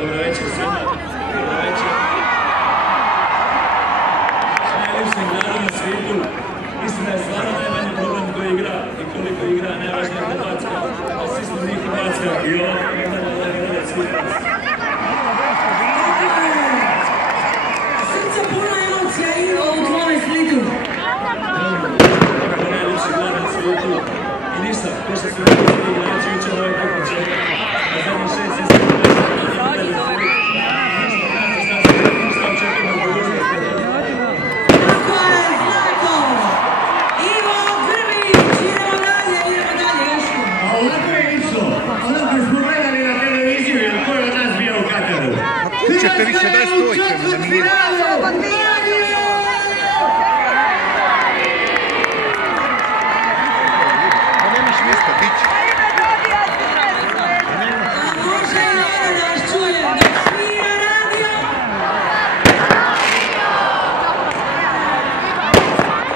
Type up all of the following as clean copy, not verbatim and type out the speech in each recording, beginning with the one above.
Dobro večer svima. Dobro večer. Najljepšem gradu na svijetu. Istina je stvarno najmanji problem koji igra i koliko igra, najvažnija je Hrvatska. A svi smo mi Hrvatska i ovo je najbolje svih nas. Srce puno emocija ima u tvome Splitu. Ovo je najljepši grad na svijetu. I ništa, pošto smo mi igrači jučer ovaj pokuće. Na zadnjih 6 istinu. Ćete više daj stojite mi na miru. Pa nemaš mjesta, bit će. Može i ono da vas čujem, da svira radio.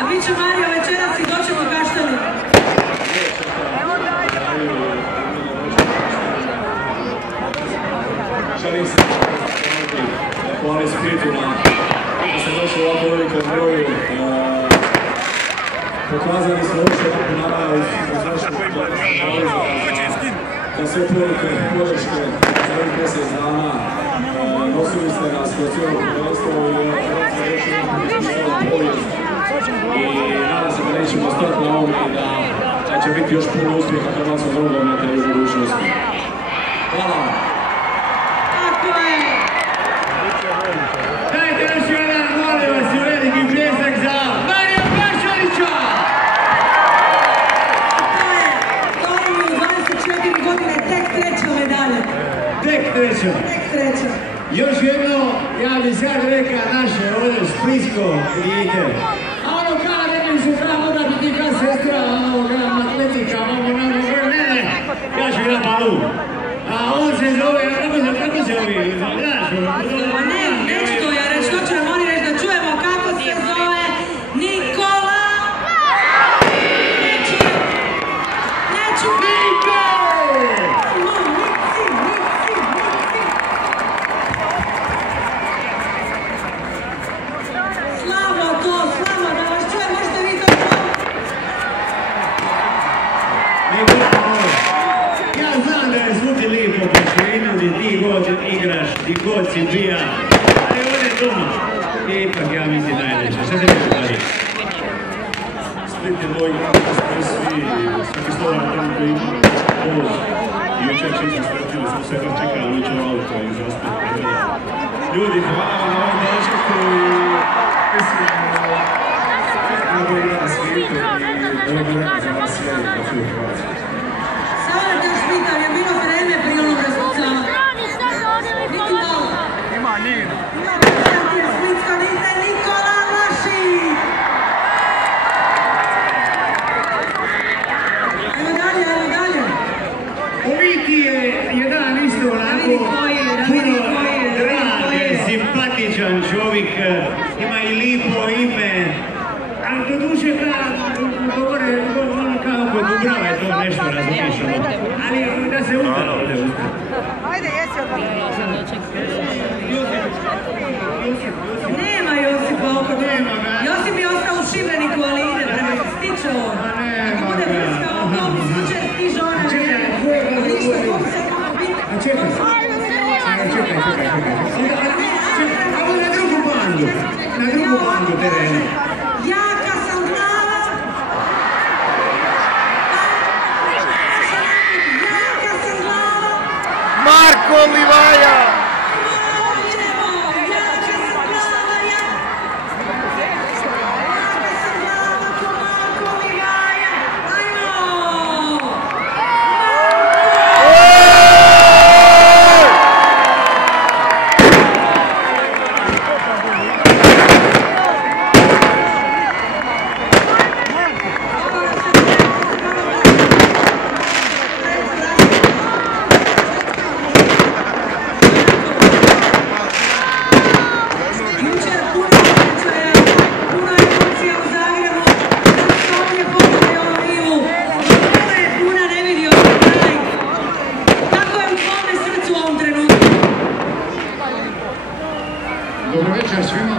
A bit će Mario večeras i doćemo Kašteli. Želim se pohvaliti Splitu da se došli u ovako velikom broju. Pokazali smo uopće ovako nama iz vašeg za sve poruke, podrške za ovih mjesec dana. Nosili ste nas kroz cijelo prvenstvo i Hrvatska još jedna povijest. I nadam se da nećemo stati na ovome i da će biti još puno uspjeha hrvatskog nogometa i u budućnosti. Hvala vam. Dajte još jedan, molim vas, i veliki pljesak za Marija Pašalića! To je mi u 24 godine tek treća medalja. Tek treća. Tek treća. Još jedno, ja bi sad reka naše ovdje Splitsko dijete. A ono kada rekli su kada da bi ti kad sestra, ono kada atletika, ne, ja ću na balu. A on se zove, kako se ovi, znaš, Pa ne, neću to ja reći, to će nam oni reći da čujemo kako se zove Nikola. Neću. Niko! Slavo to, slavo, da vas čujem, možete vi to Ja znam da je zvuči lijepo po švinu, gdje ti god igraš, ti god si bija, ali ovdje doma. Ipak ja mislim najljepše. Šta se mi stvari? Split je moj svi, svaki slovan tamo koji ima voz. I jučer čisto spretili smo se tam čekali jučer auto iz Split pregleda. Ljudi, hvala vam na ovom dočeku i mislim najbolji grad na svijetu i ovo je grad za nas sve na cijelu Hrvatsku. Sada te još pitam, je bilo vreme prije onog razpucava? Niti malo. Ima njih. Splitsko dite Nikola Vlašić. Ajmo dalje, ajmo dalje. Ovi ti je jedan isto onako puno drag, simpatičan čovjek, ima i lipo ime, ali do duše govore ono kao kod Dubrava je to nešto, razumiješ ono, ali da se usta ovdje usta. Nema Josipa. terenu. Jaka sam glava. Jaka sam glava. Marko Livaja! Dobro večer svima.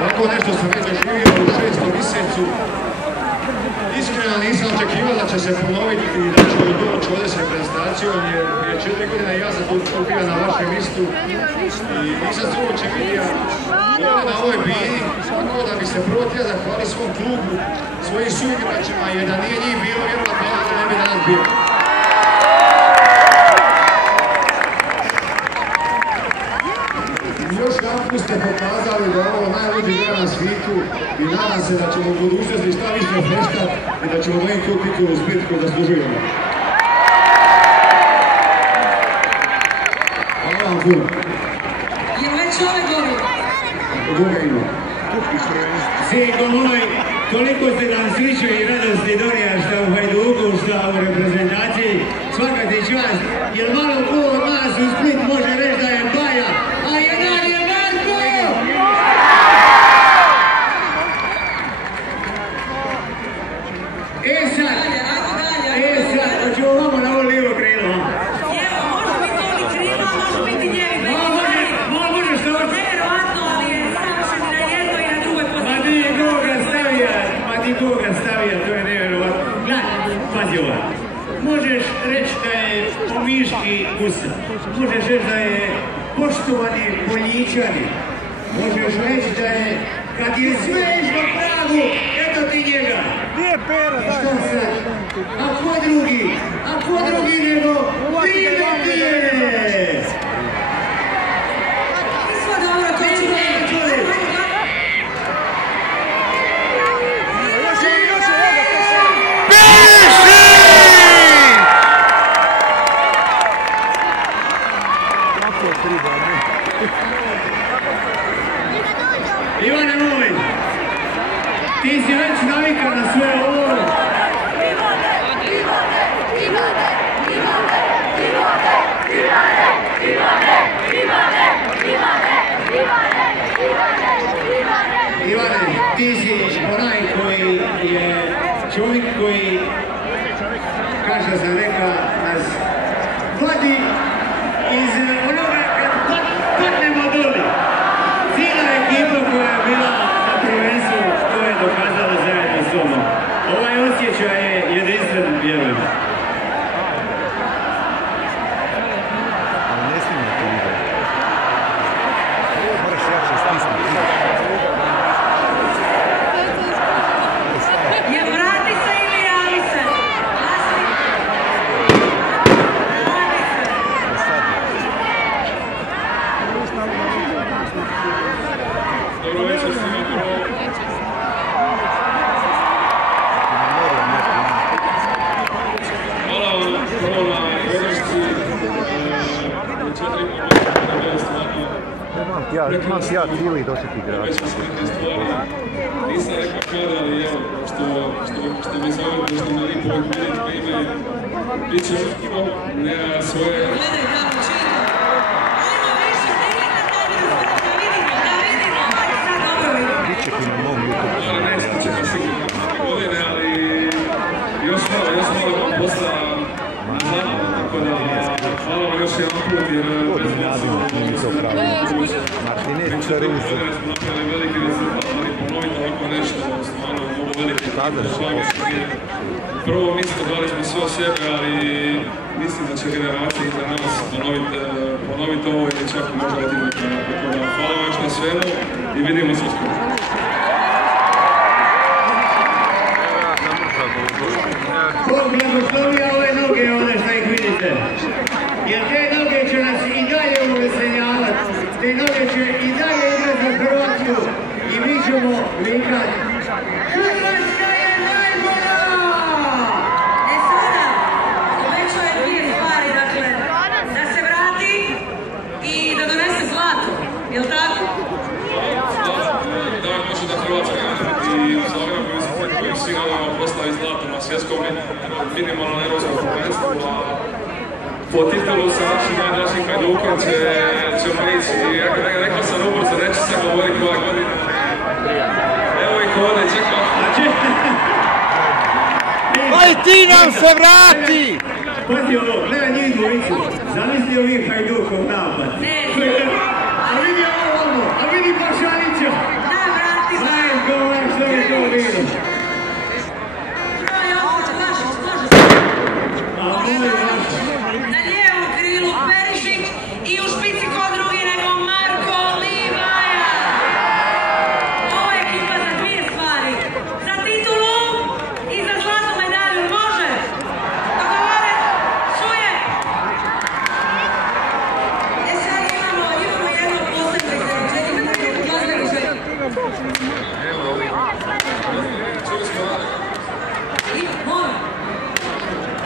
Ovako nešto sam već doživio u 6. mjesecu. Iskreno nisam očekivao da će se ponoviti i da ću doći ovdje s reprezentacijom jer je 4 godina i ja sam tu bio na vašem istu i nisam se uopće vidio ovdje na ovoj bini, tako da bi se prvo htio zahvaliti svom klubu, svojim suigračima jer da nije njih bilo, vjerovatno ovdje ne bi danas bio. Još jedanput ste pokazali da je ovo najbolji igra na svijetu i nadam se da ćemo u budućnosti šta više feškat i da ćemo donijeti tu titulu u Split koju zaslužujemo. Hvala vam puno. Jer već ove godine. Druga ima. Sinko moj, toliko ste nam sreće i radosti donija šta u Hajduku, šta u reprezentaciji. Svaka ti čast, jer malo ko od nas u Split može reći da je Baja, a jedan je Marko! Sad, hoćemo ovamo na ovo lijevo krilo. Evo, može biti oni krila, može biti njevi. Možeš to hoći? Nevjerovatno, ali je savršen na jednoj i na drugoj poziciji. Ma ti koga stavija, to je nevjerovatno. Gledaj, pazi ovaj. Možeš reći da je pomiški gusa. Možeš reći da je poštovani Poljičani. Možeš reći da je, kad je sve išlo pravu, eto ti njega. Gdje je Pera? Što sad? A ko drugi nego Vinetije! Sve dobro, to ću Ivane moj, ti si već navika na sve ovo. Ivane, ti si onaj koji je čovjek koji, kao što sam rekao, nas vadi iz onoga kad padnemo doli. Cijela ekipa koja je bila na prvenstvu, to je dokazala zajedno s sobom. Ovaj osjećaj je jedinstven, vjerujem. Ne snimaj to video. Moraš jače stisnuti. Je vrati se ili javi se. Dobro večer svima prvo. Hvala vam prvo na podršci. 4 godine je stvarno Imam ti ja cijeli došli igrač. nisam rekao kada, ali evo, što mi zovem, što me lipo vidjeti na ime, bit će žrtvo, nema svoje... Gledaj kako čini. Ajmo više, stignite taj razgovor, da vidimo, ajde sad dobro vidimo. Biće ti na mom YouTube. Naravno, neće to sigurno godine, ali još malo vam posla zadnje, tako da hvala vam još jedan put, jer bez vas Martinez, Čaruzu. smo napravili veliki rezultat, ali ponoviti ovako nešto, stvarno mogu veliki članica. Prvo mjesto dali smo sve o sebe, ali mislim da će generacije iza nas ponoviti ovo ili čak možda otimati. Tako da hvala vam još na svemu i vidimo se uskoro. Bog blagoslovija ove noge ovdje što ih vidite. Jer te noge će nas i dalje uveseljavati. Te noge će i dalje igrati za Hrvatsku. I mi ćemo vikati Hrvatska je najbolja! Sada, obećao je dvije stvari, dakle, da se vrati i da donese zlato, jel' tako? Da, može da Hrvatska i u Zagrebu koji sigurno postavi zlato na svjetskom minimalnom europskom prvenstvu, a po titulu sa našim Hajdukom ćemo ići. Rekao sam ubrzo, neće se govori koja godina. Evo ih ovdje, čekam. Aj ti nam se vrati! Pazi ovo, gledaj njih dvojicu. Zamisli ovih Hajdukov napad. A vidi ovo, a vidi Pašalića. Da, vrati se! Majko, što je to bilo? Broj 8, Vlašić, može se. A moj vaš. Na lijevom krilu Perišić i u špici ko drugi nego Marko Livaja. Ovo je ekipa za dvije stvari. Za titulu i za zlatnu medalju. Može? Dogovore? Čuje? Sad imamo jedno posebno izređenje.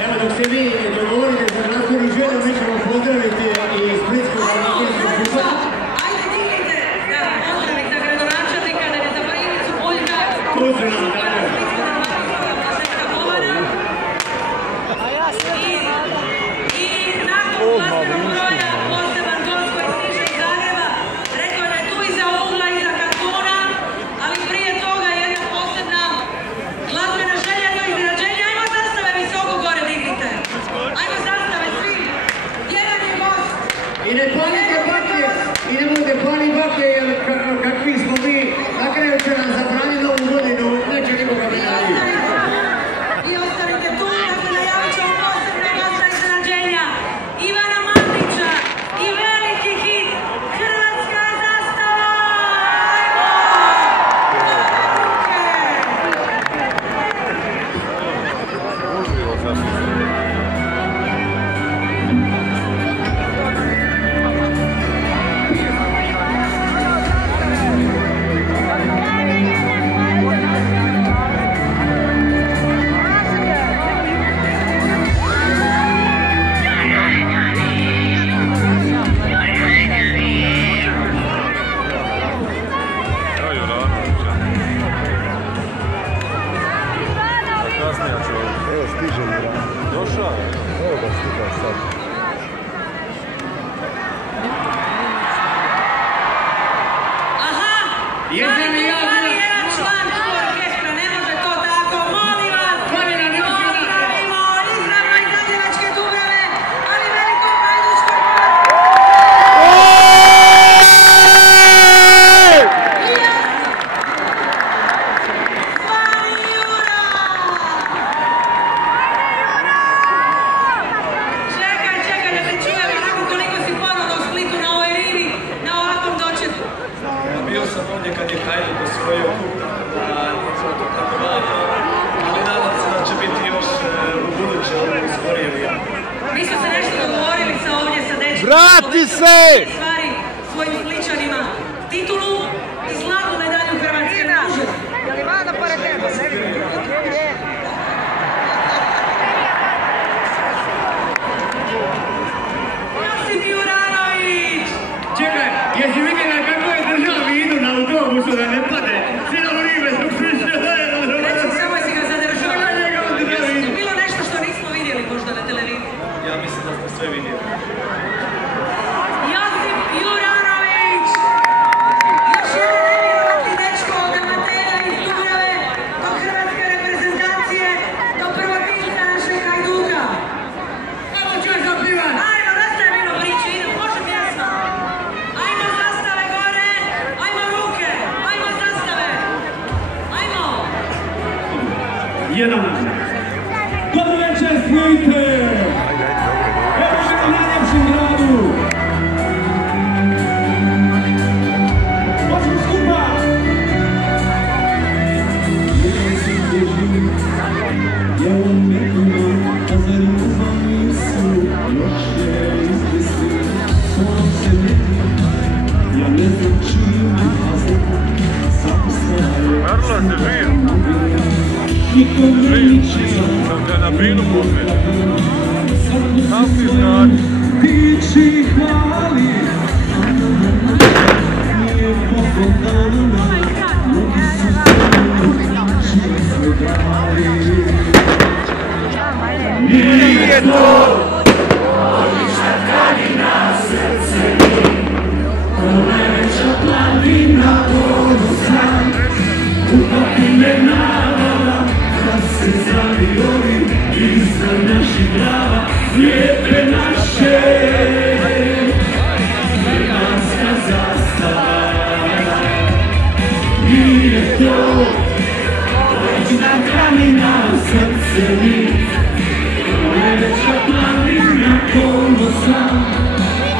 Evo dok se vi dogovorite za Glasgow i želju, mi ćemo pozdraviti i Splitskog Dalmatinskog kluba. Ajde, dignite da pozdravnik za gradonačelnika, da ne zaprimicu Boljka. Tu su nam tako. I nakon glasbenog broja poseban gost koji stiže iz Zagreba, rekao je da je tu iza ugla, iza kartona, ali prije toga jedna posebna glazbena želja do izrađenja. Ajmo zastave visoko gore dignite. Ajmo zastave svi. Jedan je gost. I ne palite baklje, i nemojte pali baklje, jer kakvi smo mi, na kraju će nam zabraniti novu godinu, neće nikoga medalji. I ostanite tu, dakle najavit ćemo posebno gosta iznenađenja Ivana Mandića i veliki hit Hrvatska zastava! Evo stiže Miran. Došao je. Evo ga stigao sad. Aha! Jesam i ja Fali jedan član tog orkestra, ne može to tako, molim vas! Pozdravimo izravno iz Zagrebačke Dubrave, ali veliko hajdučko Zvani Jura! Čekaj, da se čuje onako koliko si ponovno u Splitu na ovoj rivi, na ovakvom dočeku. Bio sam ovdje kad je Hajduk osvojio kup, nismo to tako važno, ali nadam se da će biti još u buduće osvojio ja. Mi smo se nešto dogovorili sa ovdje sa dečkom. Vrati se! Stvari svojim Spličanima. Titulu i zlatnu medalju Hrvatske može. Je li vada pored tebe? Ne vidim. Josip Juranović! Čekaj, jesi vidjela kako je državi idu na autobusu da ne pade? Cijelo vrijeme dok se sve zajedno. Reci, samo si ga zadržao. Zadržao. Je bilo nešto što nismo vidjeli možda na televiziji? Ja mislim da ste sve vidjeli. Josip Juranović! Još jedan nevjerovatni dečko od amateja iz Dubrave do hrvatske reprezentacije, do prvotimca našeg Hajduka. Samo ću je zaplivan. Ajmo, nastavimo priču, idemo, može pjesma. Ajmo zastave gore, ajmo ruke, ajmo zastave. Ajmo. Thank you.